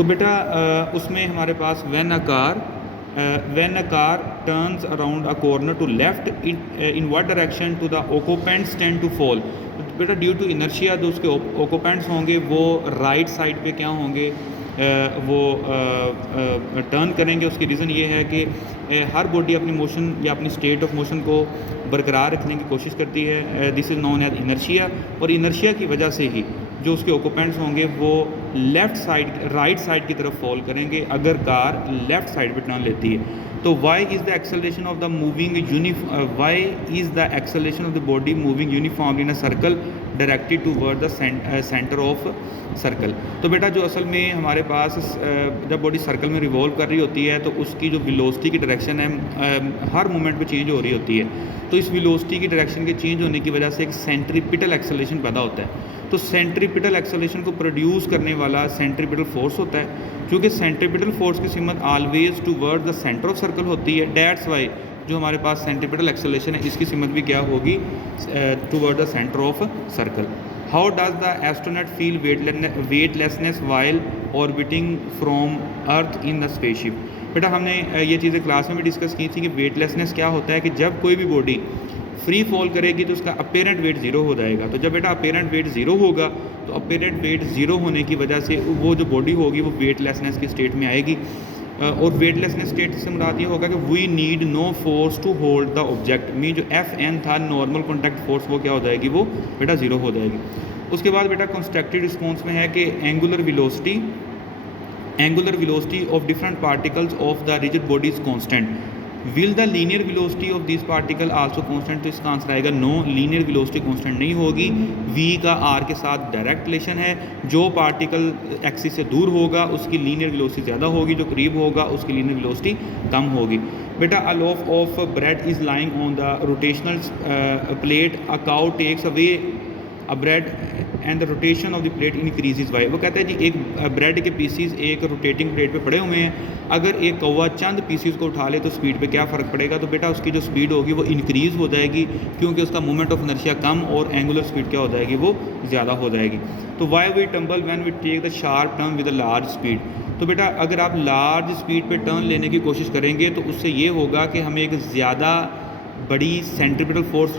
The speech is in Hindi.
तो बेटा उसमें हमारे पास when a car turns around a corner to left in what direction to the occupants tend to fall. बेटा ड्यू टू इनर्शिया जो उसके ऑक्यूपेंट्स होंगे वो राइट साइड पे क्या होंगे, वो टर्न करेंगे। उसकी रीज़न ये है कि हर बॉडी अपनी मोशन या अपनी स्टेट ऑफ मोशन को बरकरार रखने की कोशिश करती है। This is known as inertia. और इनर्शिया की वजह से ही जो उसके ऑक्यूपेंट्स होंगे वो राइट साइड की तरफ फॉल करेंगे अगर कार लेफ़्ट साइड पे टर्न लेती है। तो why is the acceleration of the body moving uniformly in a circle directed toward the centre of circle. तो बेटा जो असल में हमारे पास जब बॉडी सर्कल में रिवॉल्व कर रही होती है तो उसकी जो वेलोसिटी की डायरेक्शन है हर मोमेंट पे चेंज हो रही होती है। तो इस वेलोसिटी की डायरेक्शन के चेंज होने की वजह से एक सेंट्रीपिटल एक्सेलरेशन पैदा होता है। तो सेंट्रीपिटल एक्सेलरेशन को प्रोड्यूस करने वाला सेंट्रीपिटल फोर्स होता है, क्योंकि सेंट्रीपिटल फोर्स की सिमत always toward the centre of circle होती है। डैट्स वाई जो हमारे पास सेंट्रीपिटल एक्सेलरेशन है इसकी सिमत भी क्या होगी, toward the centre of circle. How does the astronaut feel weightlessness while orbiting from earth in the spaceship. बेटा हमने ये चीज़ें क्लास में भी डिस्कस की थी कि वेटलेसनेस क्या होता है कि जब कोई भी बॉडी फ्री फॉल करेगी तो उसका अपेरेंट वेट ज़ीरो हो जाएगा। तो जब बेटा अपेरेंट वेट ज़ीरो होगा तो अपेरेंट वेट ज़ीरो होने की वजह से वो जो बॉडी होगी वो वेटलेसनेस की स्टेट में आएगी। और वेटलेसनेस स्टेट से मुराद ये होगा कि we need no force to hold the object. मी जो Fn था नॉर्मल कॉन्टैक्ट फोर्स वो क्या हो जाएगी, वो बेटा ज़ीरो हो जाएगी। उसके बाद बेटा कंस्ट्रक्टेड रिस्पॉन्स में है कि angular velocity of different particles of the rigid body is constant. Will the linear velocity of this particle also constant. तो इसका आंसर आएगा नो, लीनियर वेलोसिटी कांस्टेंट नहीं होगी। v का r के साथ डायरेक्ट रिलेशन है। जो पार्टिकल एक्सिस से दूर होगा उसकी लीनियर वेलोसिटी ज़्यादा होगी, जो करीब होगा उसकी लीनियर वेलोसिटी कम होगी। बेटा a loaf of bread is lying on the rotational plate. A cow takes away a bread and the rotation of the plate increases by. वो कहते हैं जी एक ब्रेड के पीसीज एक रोटेटिंग प्लेट पे पड़े हुए हैं, अगर एक कौवा चंद पीसीज को उठा ले तो स्पीड पे क्या फ़र्क पड़ेगा। तो बेटा उसकी जो स्पीड होगी वो इंक्रीज़ हो जाएगी, क्योंकि उसका मोमेंट ऑफ इनर्शिया कम और एंगुलर स्पीड क्या हो जाएगी, वो ज़्यादा हो जाएगी। तो why we tumble when we take the sharp turn with a large speed. तो बेटा अगर आप लार्ज स्पीड पे टर्न लेने की कोशिश करेंगे तो उससे ये होगा कि हमें एक ज़्यादा बड़ी सेंट्रीपिटल फोर्स